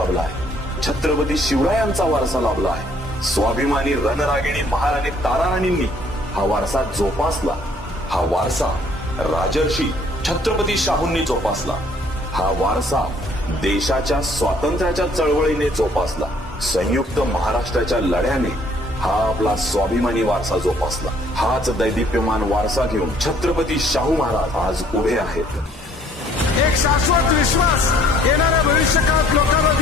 पावला आहे. छत्रपती शिवरायांचा वारसा लाभला आहे. स्वाभिमानी रणरागिणी महाराणी ताराराणींनी हा वारसा जोपासला. हा वारसा राजर्षी छत्रपती शाहूंनी जोपासला. हा वारसा देशाच्या स्वातंत्र्याच्या चळवळीने जोपासला. संयुक्त महाराष्ट्राच्या लढ्याने हा आपला स्वाभिमानी वारसा जोपासला. हाच दैदिप्यमान वारसा घेऊन छत्रपती शाहू महाराज आज उभे आहेत. एक शाश्वत विश्वास येणाऱ्या भविष्यकाळात लोकांना